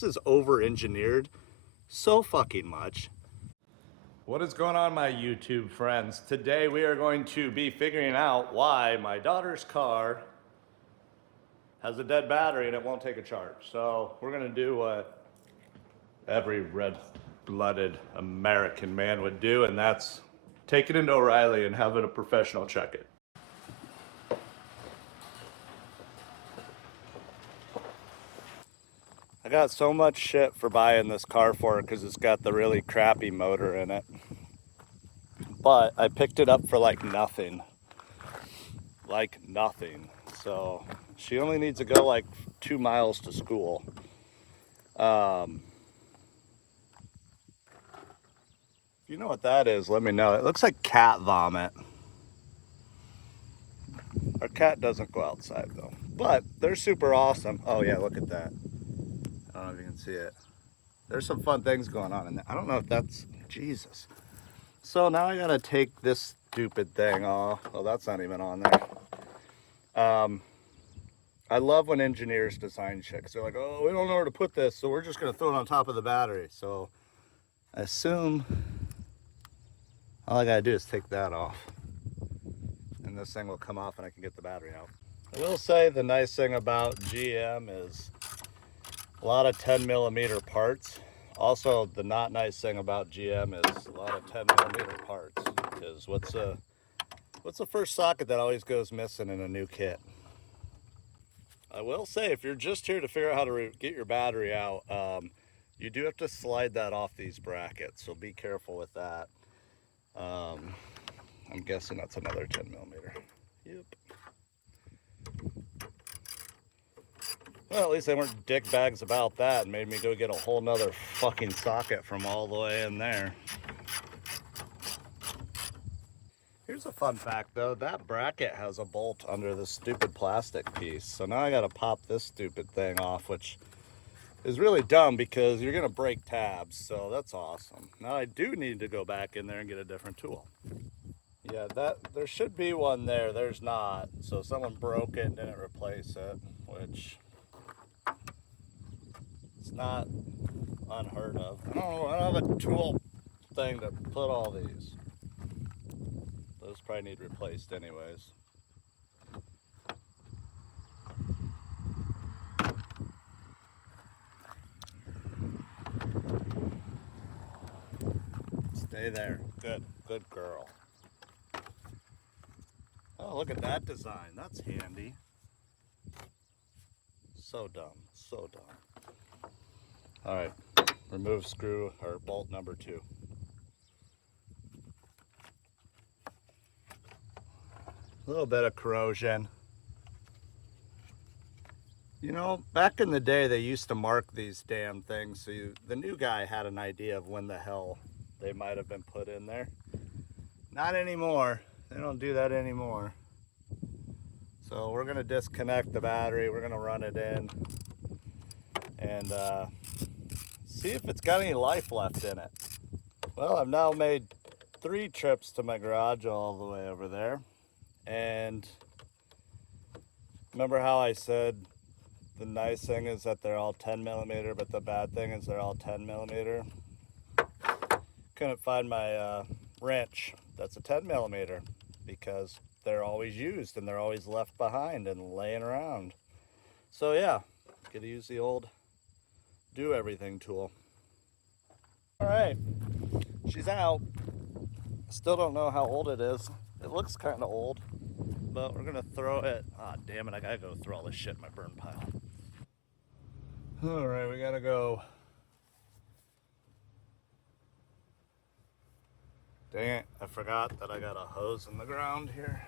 This is over-engineered so fucking much. What is going on, my YouTube friends? Today we are going to be figuring out why my daughter's car has a dead battery and it won't take a charge. So we're gonna do what every red-blooded American man would do, and that's take it into O'Reilly and have a professional check it. I got so much shit for buying this car for it because it's got the really crappy motor in it. But I picked it up for like nothing. Like nothing. So she only needs to go like 2 miles to school. If you know what that is, let me know. It looks like cat vomit. Our cat doesn't go outside though. But they're super awesome. Oh yeah, look at that. I don't know if you can see it. There's some fun things going on in there. I don't know if that's, Jesus. So now I gotta take this stupid thing off. Oh, that's not even on there. I love when engineers design shit. They're like, oh, we don't know where to put this, so we're just gonna throw it on top of the battery. So I assume all I gotta do is take that off. And this thing will come off and I can get the battery out. I will say the nice thing about GM is a lot of 10 millimeter parts. Also, the not nice thing about GM is a lot of 10 millimeter parts. Because what's the first socket that always goes missing in a new kit? I will say, if you're just here to figure out how to get your battery out, you do have to slide that off these brackets, so be careful with that. I'm guessing that's another 10 millimeter. Yep. Well, at least they weren't dick bags about that and made me go get a whole nother fucking socket from all the way in there. Here's a fun fact though, that bracket has a bolt under this stupid plastic piece. So now I gotta pop this stupid thing off, which is really dumb because you're gonna break tabs, so that's awesome. Now I do need to go back in there and get a different tool. Yeah, there should be one there, there's not. So someone broke it and didn't replace it, which it's not unheard of. I don't have a tool thing to put all these. Those probably need replaced anyways. Stay there. Good girl. Oh, look at that design. That's handy. So dumb. So dumb. All right. Remove screw or bolt number 2. A little bit of corrosion. You know, back in the day, they used to mark these damn things, so the new guy had an idea of when the hell they might have been put in there. Not anymore. They don't do that anymore. So we're gonna disconnect the battery. We're gonna run it in and see if it's got any life left in it. Well, I've now made 3 trips to my garage all the way over there. And remember how I said the nice thing is that they're all 10 millimeter, but the bad thing is they're all 10 millimeter. Couldn't find my wrench that's a 10 millimeter because they're always used and they're always left behind and laying around. So yeah, gotta use the old do everything tool. All right, she's out. Still don't know how old it is. It looks kind of old, but we're gonna throw it. Ah, damn it, I gotta go throw all this shit in my burn pile. All right, we gotta go. Dang it, I forgot that I got a hose in the ground here.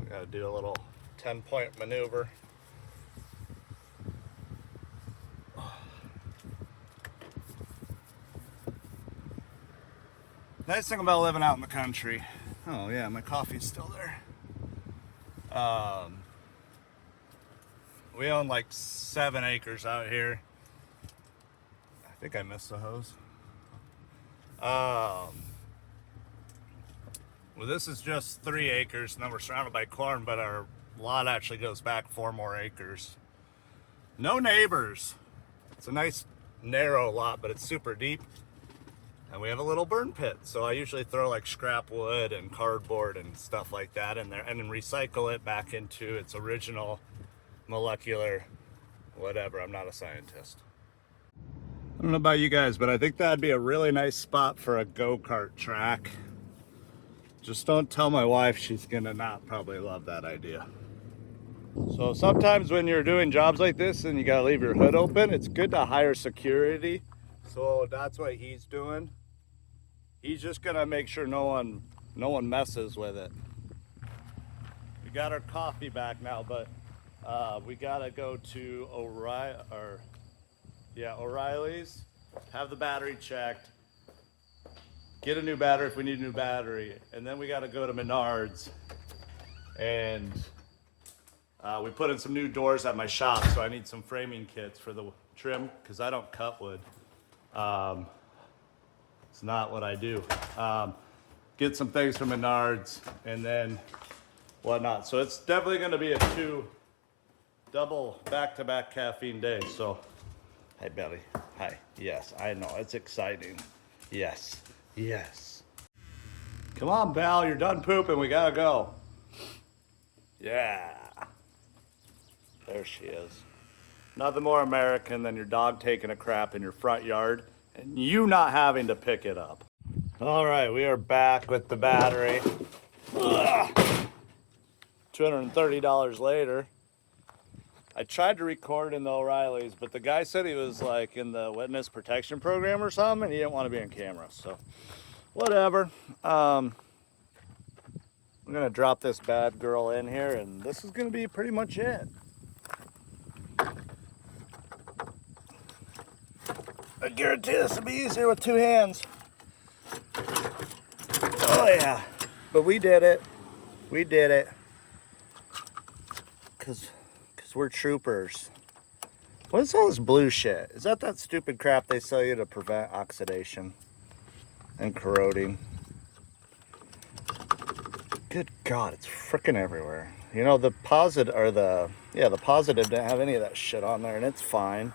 We gotta do a little 10-point maneuver. Nice thing about living out in the country. Oh yeah, my coffee's still there. We own like 7 acres out here. I think I missed the hose. Well, this is just 3 acres, and then we're surrounded by corn, but our lot actually goes back 4 more acres. No neighbors. It's a nice narrow lot, but it's super deep. And we have a little burn pit. So I usually throw like scrap wood and cardboard and stuff like that in there and then recycle it back into its original molecular whatever. I'm not a scientist. I don't know about you guys, but I think that'd be a really nice spot for a go-kart track. Just don't tell my wife, she's gonna not probably love that idea. So sometimes when you're doing jobs like this and you gotta leave your hood open, it's good to hire security. So that's what he's doing. He's just gonna make sure no one messes with it. We got our coffee back now, but we gotta go to O'Reilly's, have the battery checked, get a new battery if we need a new battery, and then we gotta go to Menards and we put in some new doors at my shop, so I need some framing kits for the trim because I don't cut wood. It's not what I do. Get some things from Menards and then whatnot. So it's definitely going to be a 2 double back-to-back caffeine day. So, hi Belly. Hi. Yes, I know. It's exciting. Yes. Yes. Come on, Belle. You're done pooping. We got to go. Yeah. There she is. Nothing more American than your dog taking a crap in your front yard and you not having to pick it up. All right, we are back with the battery. Ugh. $230 later. I tried to record in the O'Reilly's, but the guy said he was like in the witness protection program or something and he didn't want to be on camera, so whatever. I'm gonna drop this bad girl in here and this is gonna be pretty much it. I guarantee this will be easier with 2 hands. Oh yeah, but we did it. We did it. Cause we're troopers. What is all this blue shit? Is that stupid crap they sell you to prevent oxidation and corroding? Good God, it's freaking everywhere. You know, the positive didn't have any of that shit on there and it's fine.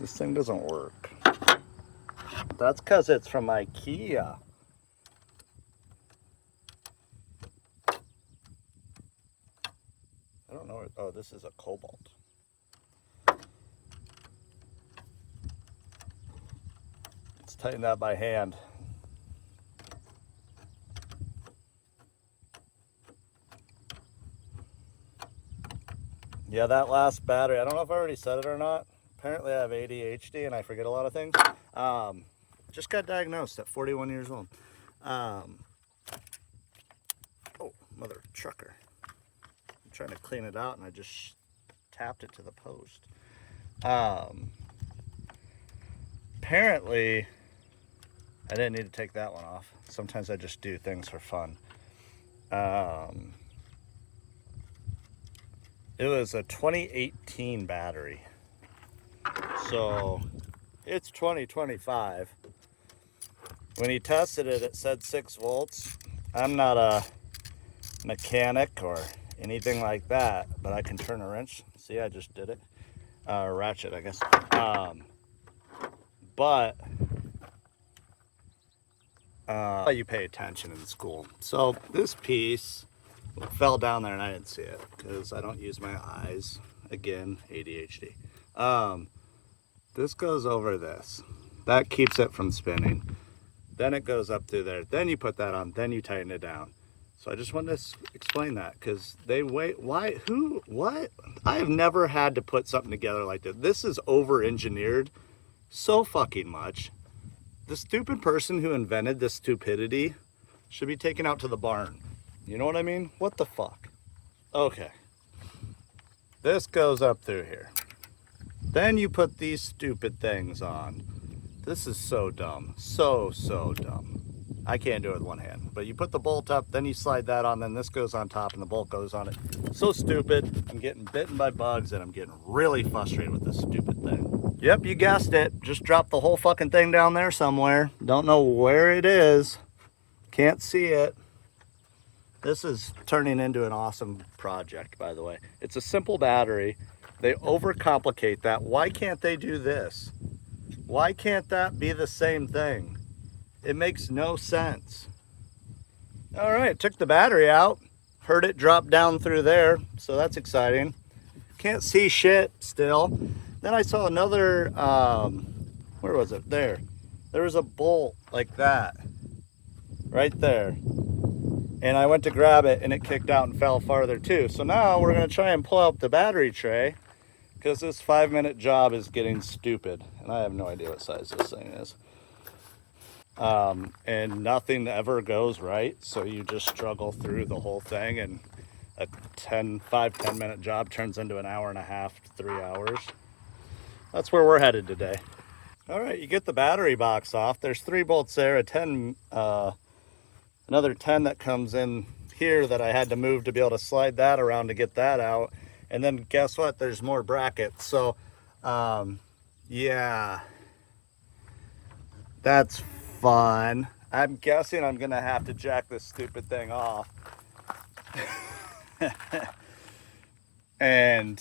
This thing doesn't work. That's because it's from IKEA. I don't know. Oh, this is a Cobalt. Let's tighten that by hand. Yeah, that last battery, I don't know if I already said it or not. Apparently I have ADHD and I forget a lot of things. Just got diagnosed at 41 years old. Oh, mother trucker. I'm trying to clean it out and I just tapped it to the post. Apparently, I didn't need to take that one off. Sometimes I just do things for fun. It was a 2018 battery. So it's 2025. When he tested it, it said 6 volts. I'm not a mechanic or anything like that, but I can turn a wrench. See, I just did it. Ratchet, I guess. But you pay attention in school. So this piece fell down there and I didn't see it because I don't use my eyes. Again, ADHD. This goes over this. That keeps it from spinning. Then it goes up through there. Then you put that on. Then you tighten it down. So I just wanted to explain that because they wait. Why? Who? What? I have never had to put something together like this. This is over-engineered so fucking much. The stupid person who invented this stupidity should be taken out to the barn. You know what I mean? What the fuck? Okay. This goes up through here. Then you put these stupid things on. This is so dumb. So dumb. I can't do it with one hand. But you put the bolt up, then you slide that on, then this goes on top and the bolt goes on it. So stupid. I'm getting bitten by bugs and I'm getting really frustrated with this stupid thing. Yep, you guessed it. Just drop the whole fucking thing down there somewhere. Don't know where it is. Can't see it. This is turning into an awesome project, by the way. It's a simple battery. They overcomplicate that. Why can't they do this? Why can't that be the same thing? It makes no sense. All right, took the battery out. Heard it drop down through there, so that's exciting. Can't see shit still. Then I saw another, where was it? There. There was a bolt like that, right there. And I went to grab it and it kicked out and fell farther too. So now we're gonna try and pull out the battery tray because this 5-minute job is getting stupid. And I have no idea what size this thing is. And nothing ever goes right. So you just struggle through the whole thing, and a 5-10 minute job turns into an hour and a half to 3 hours. That's where we're headed today. All right, you get the battery box off. There's 3 bolts there, another 10 that comes in here that I had to move to be able to slide that around to get that out. And then guess what? There's more brackets. So, yeah, that's fun. I'm guessing I'm gonna have to jack this stupid thing off. And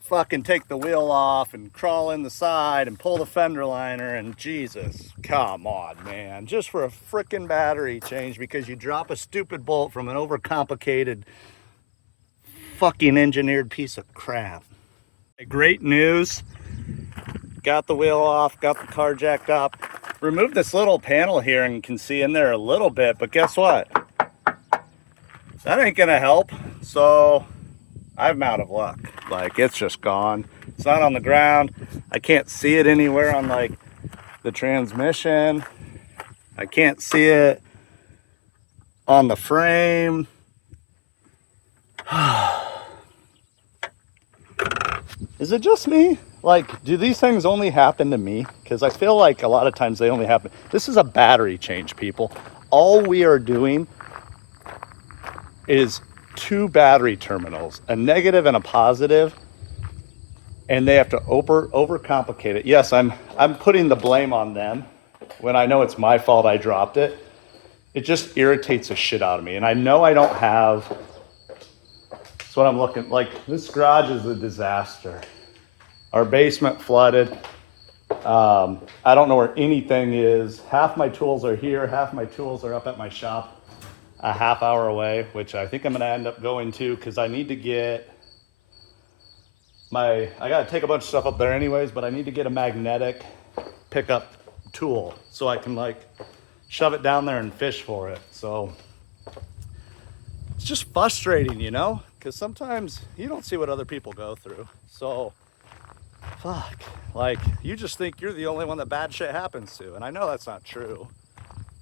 fucking take the wheel off and crawl in the side and pull the fender liner, and Jesus, come on, man. Just for a freaking battery change because you drop a stupid bolt from an overcomplicated fucking engineered piece of crap. Great news. Got the wheel off, got the car jacked up. Removed this little panel here and can see in there a little bit, but guess what? That ain't gonna help. So I'm out of luck. Like, it's just gone. It's not on the ground. I can't see it anywhere on like the transmission. I can't see it on the frame. Is it just me? Like, do these things only happen to me? Because I feel like a lot of times they only happen. This is a battery change, people. All we are doing is 2 battery terminals, a negative and a positive, and they have to overcomplicate it. Yes, I'm putting the blame on them when I know it's my fault I dropped it. It just irritates the shit out of me. And I know I don't have, that's what I'm looking, like this garage is a disaster. Our basement flooded. I don't know where anything is. Half my tools are here, half my tools are up at my shop a half hour away, which I think I'm gonna end up going to because I need to get I gotta take a bunch of stuff up there anyways, but I need to get a magnetic pickup tool so I can like shove it down there and fish for it. So it's just frustrating, you know, because sometimes you don't see what other people go through. So fuck, like you just think you're the only one that bad shit happens to. And I know that's not true.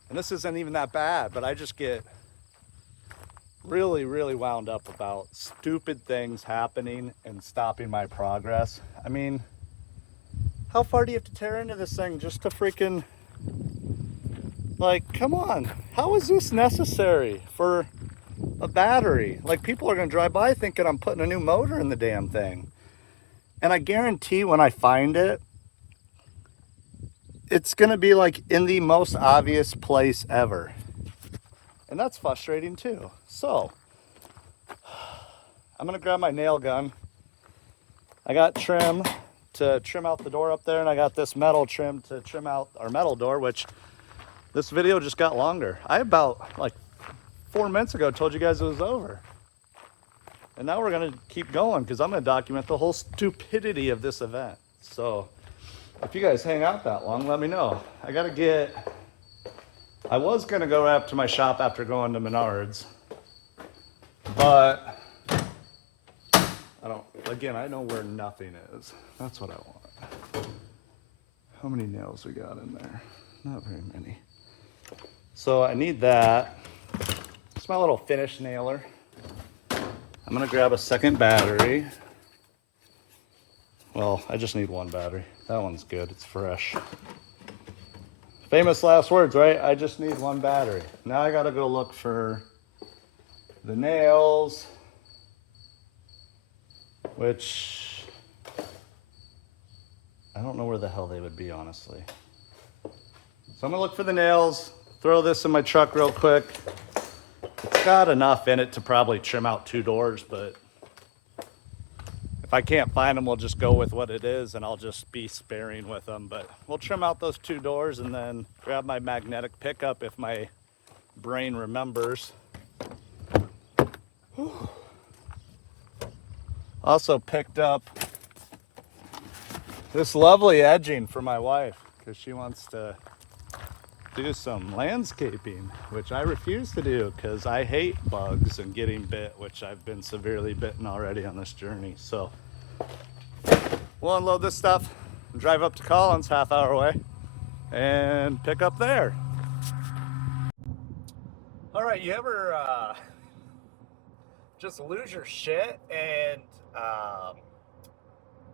And this isn't even that bad, but I just get really, really wound up about stupid things happening and stopping my progress. I mean, how far do you have to tear into this thing just to freaking, like, come on. How is this necessary for a battery? Like, people are gonna drive by thinking I'm putting a new motor in the damn thing. And I guarantee when I find it, it's gonna be like in the most obvious place ever. And that's frustrating too. So, I'm gonna grab my nail gun. I got trim to trim out the door up there, and I got this metal trim to trim out our metal door, which this video just got longer. I about like 4 minutes ago told you guys it was over. And now we're gonna keep going because I'm gonna document the whole stupidity of this event. So if you guys hang out that long, let me know. I was gonna go up to my shop after going to Menards, but I know where nothing is. That's what I want. How many nails we got in there? Not very many. So I need that. It's my little finish nailer. I'm gonna grab a second battery. Well, I just need one battery. That one's good, it's fresh. Famous last words, right? I just need one battery. Now I gotta go look for the nails, which I don't know where the hell they would be, honestly. So I'm gonna look for the nails, throw this in my truck real quick. It's got enough in it to probably trim out 2 doors, but if I can't find them, we'll just go with what it is, and I'll just be sparing with them. But we'll trim out those 2 doors and then grab my magnetic pickup if my brain remembers. Whew. Also picked up this lovely edging for my wife because she wants to do some landscaping, which I refuse to do because I hate bugs and getting bit, which I've been severely bitten already on this journey. So we'll unload this stuff and drive up to Collins, half-hour away, and pick up there. All right, you ever just lose your shit and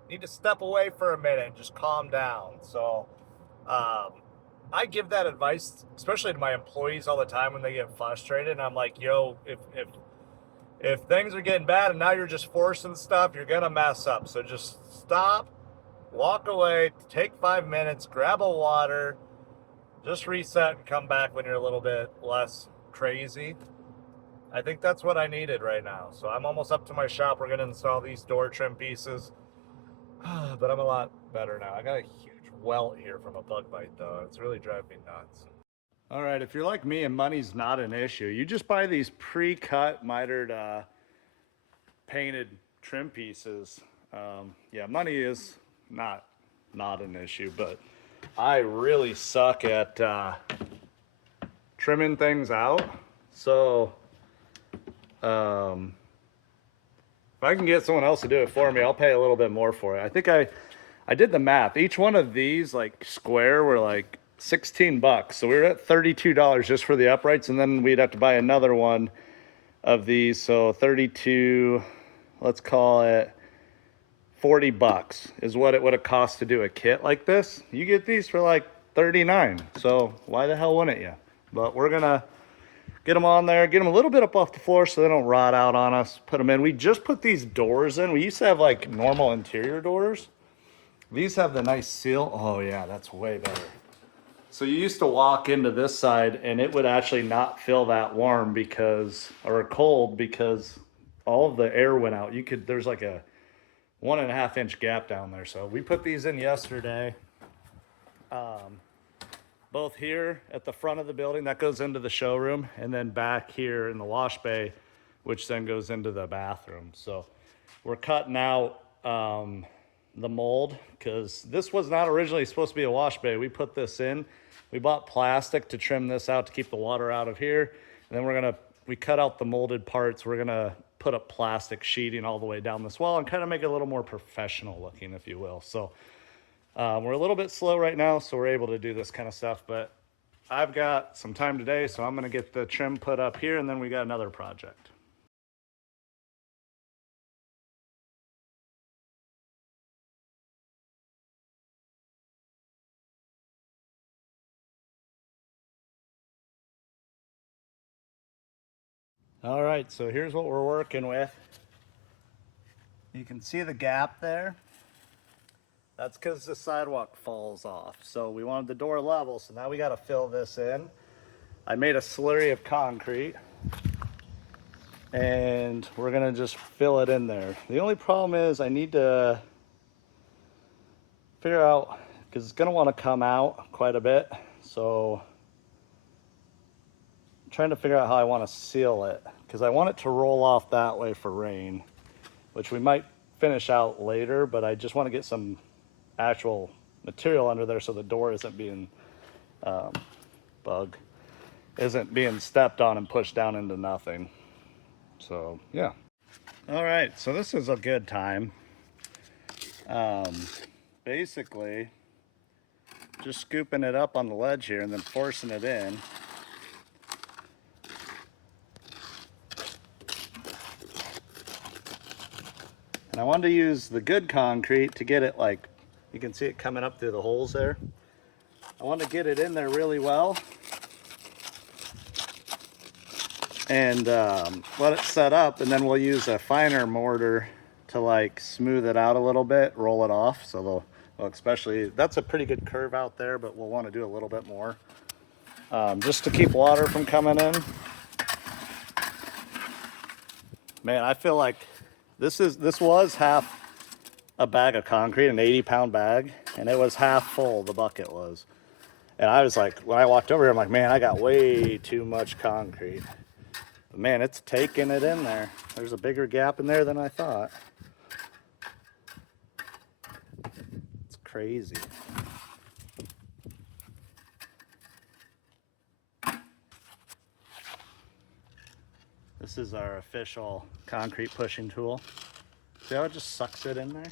need to step away for a minute and just calm down? So I give that advice, especially to my employees all the time when they get frustrated. And I'm like, yo, if things are getting bad and now you're just forcing stuff, you're gonna mess up. So just stop, walk away, take 5 minutes, grab a water, just reset and come back when you're a little bit less crazy. I think that's what I needed right now. So I'm almost up to my shop. We're gonna install these door trim pieces, but I'm a lot better now. I got a huge welt here from a bug bite though. It's really driving me nuts. All right, if you're like me and money's not an issue, you just buy these pre-cut mitered painted trim pieces. Yeah, money is not an issue, but I really suck at trimming things out. So if I can get someone else to do it for me, I'll pay a little bit more for it. I think I did the math. Each one of these like square were like $16. So we were at $32 just for the uprights, and then we'd have to buy another one of these. So 32, let's call it $40 is what it would have cost to do a kit like this. You get these for like 39. So why the hell wouldn't you? But we're gonna get them on there, get them a little bit up off the floor so they don't rot out on us, put them in. We just put these doors in. We used to have like normal interior doors. These have the nice seal. Oh yeah, that's way better. So you used to walk into this side and it would actually not feel that warm because, or cold, because all of the air went out. There's like a 1.5 inch gap down there. So we put these in yesterday. Both here at the front of the building, that goes into the showroom, and then back here in the wash bay, which then goes into the bathroom. So we're cutting out the mold because this was not originally supposed to be a wash bay. We put this in. We bought plastic to trim this out to keep the water out of here. And then we cut out the molded parts. We're gonna put up plastic sheeting all the way down this wall and kind of make it a little more professional looking, if you will. So we're a little bit slow right now, so we're able to do this kind of stuff, but I've got some time today, so I'm gonna get the trim put up here, and then we got another project. All right, so here's what we're working with. You can see the gap there. That's because the sidewalk falls off. So we wanted the door level, so now we got to fill this in. I made a slurry of concrete, and we're gonna just fill it in there. The only problem is I need to figure out, because it's gonna want to come out quite a bit. So I'm trying to figure out how I want to seal it, because I want it to roll off that way for rain, which we might finish out later, but I just want to get some actual material under there so the door isn't being isn't being stepped on and pushed down into nothing. So yeah. All right, so this is a good time. Basically just scooping it up on the ledge here and then forcing it in. And I wanted to use the good concrete to get it, like, you can see it coming up through the holes there. I want to get it in there really well and let it set up, and then we'll use a finer mortar to like smooth it out a little bit, roll it off. So well, especially, that's a pretty good curve out there, but we'll want to do a little bit more. just to keep water from coming in. Man, I feel like this was half a bag of concrete, an 80-pound bag, and it was half full, the bucket was. And I was like, when I walked over here, I'm like, man, I got way too much concrete. But man, it's taking it in there. There's a bigger gap in there than I thought. It's crazy. This is our official concrete pushing tool. See how it just sucks it in there?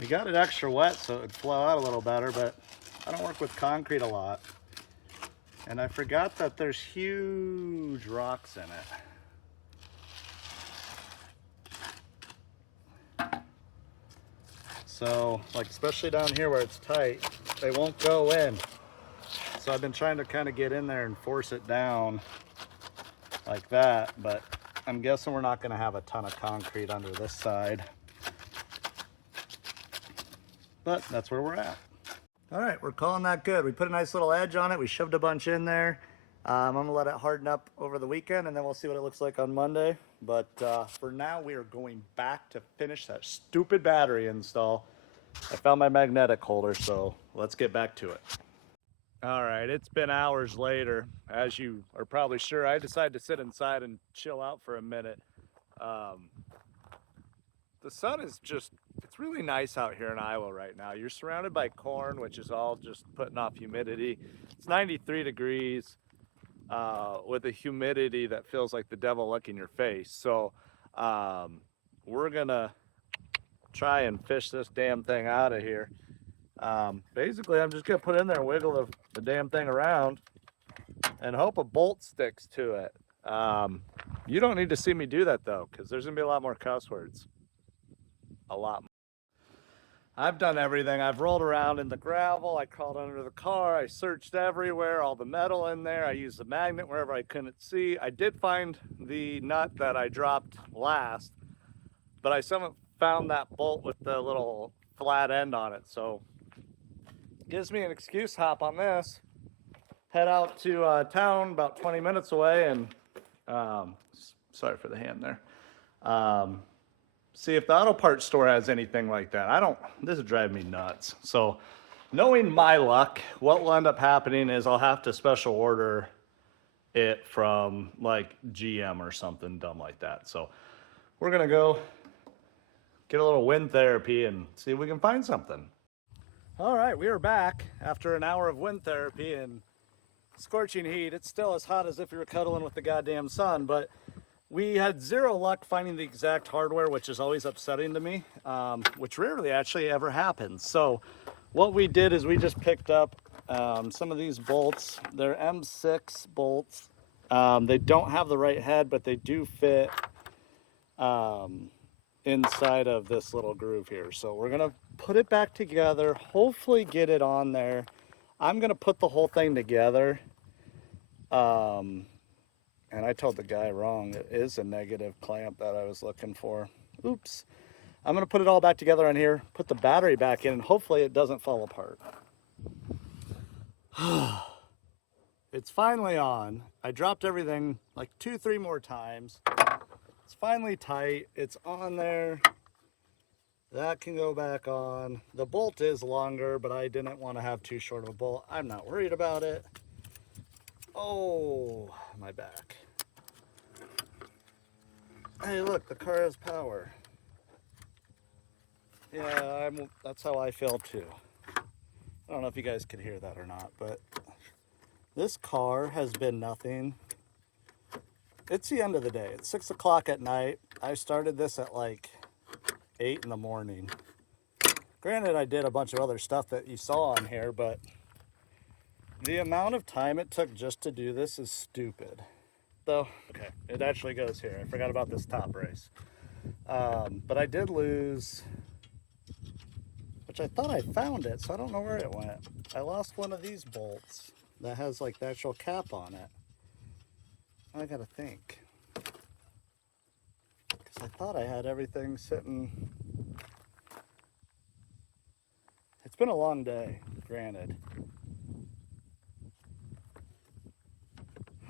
We got it extra wet so it would flow out a little better, but I don't work with concrete a lot. And I forgot that there's huge rocks in it. So, like especially down here where it's tight, they won't go in. So I've been trying to kind of get in there and force it down like that, but I'm guessing we're not gonna have a ton of concrete under this side. But that's where we're at. All right, we're calling that good. We put a nice little edge on it. We shoved a bunch in there. I'm gonna let it harden up over the weekend and then we'll see what it looks like on Monday. But for now, we are going back to finish that stupid battery install. I found my magnetic holder, so let's get back to it. All right, it's been hours later. As you are probably sure, I decided to sit inside and chill out for a minute. The sun is just, it's really nice out here in Iowa right now. You're surrounded by corn, which is all just putting off humidity. It's 93 degrees with a humidity that feels like the devil licking your face. So we're gonna try and fish this damn thing out of here. Basically, I'm just gonna put in there and wiggle the damn thing around and hope a bolt sticks to it. You don't need to see me do that though, because there's gonna be a lot more cuss words. A lot more. I've done everything. I've rolled around in the gravel, I crawled under the car, I searched everywhere, all the metal in there, I used the magnet wherever I couldn't see. I did find the nut that I dropped last, but I somehow found that bolt with the little flat end on it, so gives me an excuse to hop on this, head out to town about 20 minutes away, and sorry for the hand there, see if the auto parts store has anything like that. This is driving me nuts. So knowing my luck, what will end up happening is I'll have to special order it from like GM or something dumb like that. So we're gonna go get a little wind therapy and see if we can find something. All right, we are back after an hour of wind therapy and scorching heat. It's still as hot as if you were cuddling with the goddamn sun, but we had zero luck finding the exact hardware, which is always upsetting to me, which rarely actually ever happens. So what we did is we just picked up some of these bolts. They're M6 bolts. They don't have the right head, but they do fit inside of this little groove here. So we're gonna put it back together, hopefully get it on there. I'm gonna put the whole thing together. And I told the guy wrong. It is a negative clamp that I was looking for. Oops. I'm gonna put it all back together on here, put the battery back in, and hopefully it doesn't fall apart. It's finally on. I dropped everything like 2-3 more times. It's finally tight. It's on there. That can go back on. The bolt is longer, but I didn't want to have too short of a bolt. I'm not worried about it. Oh, my back. Hey, look, the car has power. Yeah, that's how I feel too. I don't know if you guys could hear that or not, but this car has been nothing. It's the end of the day. It's 6 o'clock at night. I started this at like 8 in the morning. Granted, I did a bunch of other stuff that you saw on here, but the amount of time it took just to do this is stupid. Though, okay, it actually goes here. I forgot about this top brace. But I did lose, which I thought I found it, so I don't know where it went. I lost one of these bolts that has like the actual cap on it. I gotta think. Because I thought I had everything sitting. been a long day, granted.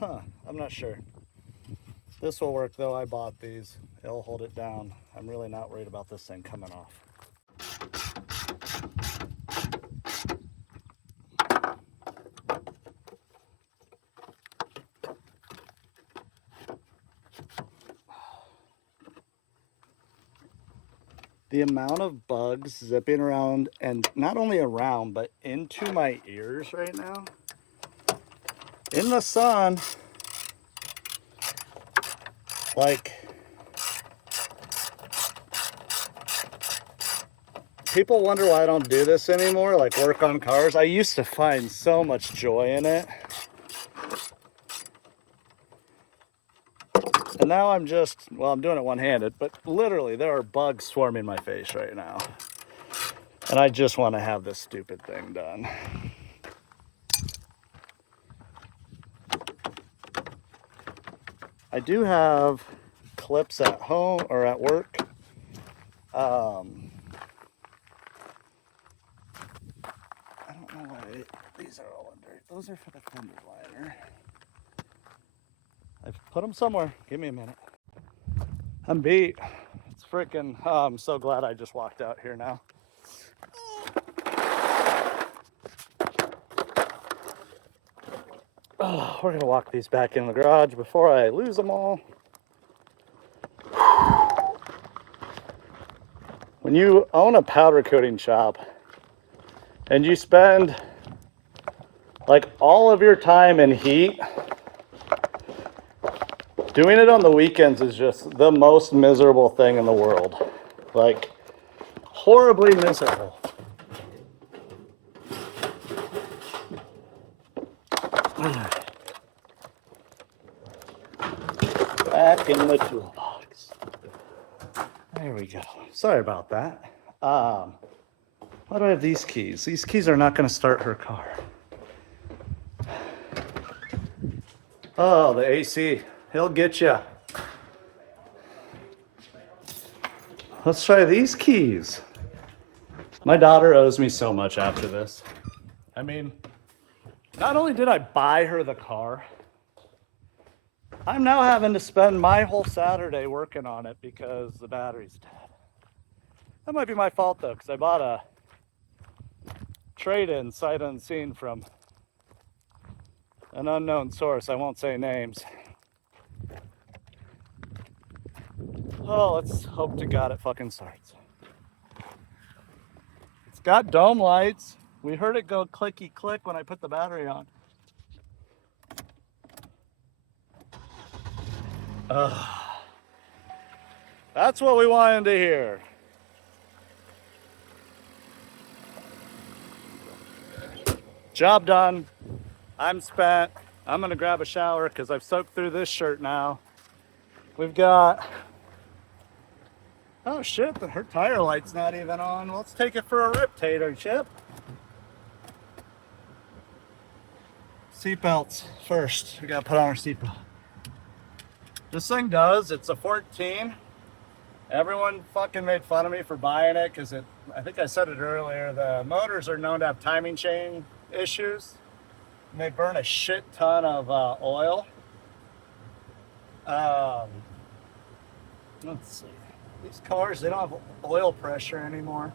I'm not sure. This will work though. I bought these. It'll hold it down. I'm really not worried about this thing coming off. The amount of bugs zipping around, and not only around, but into my ears right now. In the sun, like, people wonder why I don't do this anymore, like work on cars. I used to find so much joy in it. And now I'm just, well, I'm doing it one-handed, but literally there are bugs swarming my face right now. And I just want to have this stupid thing done. I do have clips at home or at work. I don't know why these are all under. Those are for the fender liner. I've put them somewhere. Give me a minute. I'm beat. It's freaking, oh, I'm so glad I just walked out here now. Oh, we're gonna walk these back in the garage before I lose them all. When you own a powder coating shop and you spend like all of your time in heat, doing it on the weekends is just the most miserable thing in the world. Like, horribly miserable. Back in the toolbox. There we go. Sorry about that. Why do I have these keys? These keys are not going to start her car. Oh, the AC. He'll get you. Let's try these keys. My daughter owes me so much after this. I mean, not only did I buy her the car, I'm now having to spend my whole Saturday working on it because the battery's dead. That might be my fault though, because I bought a trade-in sight unseen from an unknown source. I won't say names. Oh, let's hope to God it fucking starts. It's got dome lights. We heard it go clicky click when I put the battery on. That's what we wanted to hear. Job done. I'm spent. I'm gonna grab a shower because I've soaked through this shirt now. We've got, oh shit, her tire light's not even on. Let's take it for a rip, Tater Chip. Seatbelts first. We gotta put on our seatbelt. This thing does, it's a 14. Everyone fucking made fun of me for buying it because I think I said it earlier, the motors are known to have timing chain issues. And they burn a shit ton of oil. Let's see. These cars, they don't have oil pressure anymore.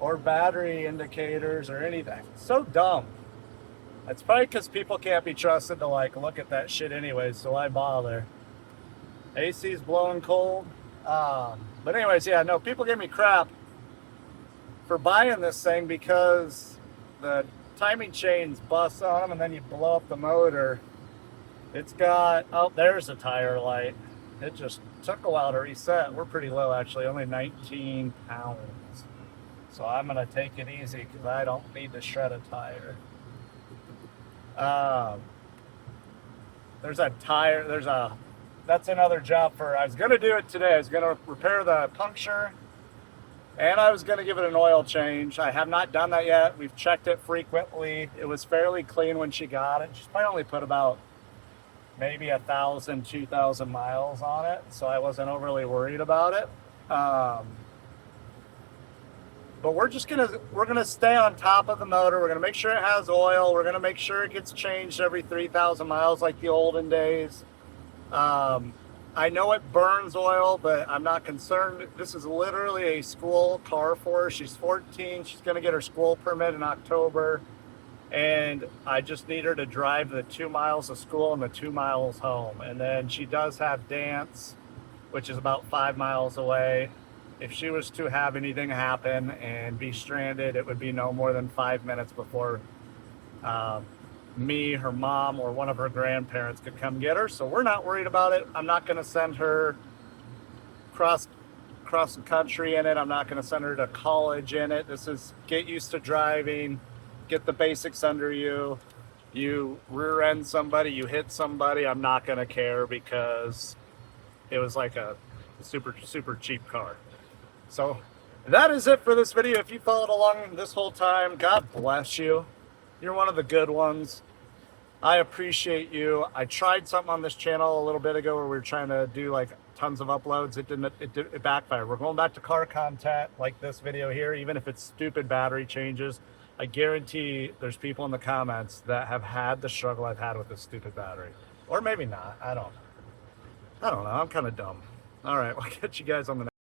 Or battery indicators or anything. It's so dumb. It's probably because people can't be trusted to like look at that shit anyways, so why bother? AC's blowing cold. But anyways, yeah, no, people give me crap for buying this thing because the timing chains bust on them and then you blow up the motor. It's got, oh, there's a tire light. It just took a while to reset. We're pretty low actually, only 19 pounds. So I'm gonna take it easy because I don't need to shred a tire. There's a tire, that's another job I was gonna do it today. I was gonna repair the puncture and I was gonna give it an oil change. I have not done that yet. We've checked it frequently. It was fairly clean when she got it. She's probably only put about maybe 1,000, 2,000 miles on it. So I wasn't overly worried about it. But we're gonna stay on top of the motor. We're gonna make sure it has oil. We're gonna make sure it gets changed every 3,000 miles like the olden days. I know it burns oil, but I'm not concerned. This is literally a school car for her. She's 14. She's gonna get her school permit in October. And I just need her to drive the 2 miles to school and the 2 miles home. And then she does have dance, which is about 5 miles away. If she was to have anything happen and be stranded, it would be no more than 5 minutes before me, her mom, or one of her grandparents could come get her. So we're not worried about it. I'm not going to send her cross the country in it. I'm not going to send her to college in it. This is get used to driving, get the basics under you. You rear end somebody, you hit somebody, I'm not going to care because it was like a super cheap car. So that is it for this video. If you followed along this whole time, God bless you. You're one of the good ones. I appreciate you. I tried something on this channel a little bit ago where we were trying to do like tons of uploads. It backfired. We're going back to car content like this video here, even if it's stupid battery changes. I guarantee there's people in the comments that have had the struggle I've had with this stupid battery. Or maybe not. I don't know. I'm kind of dumb. All right, we'll catch you guys on the next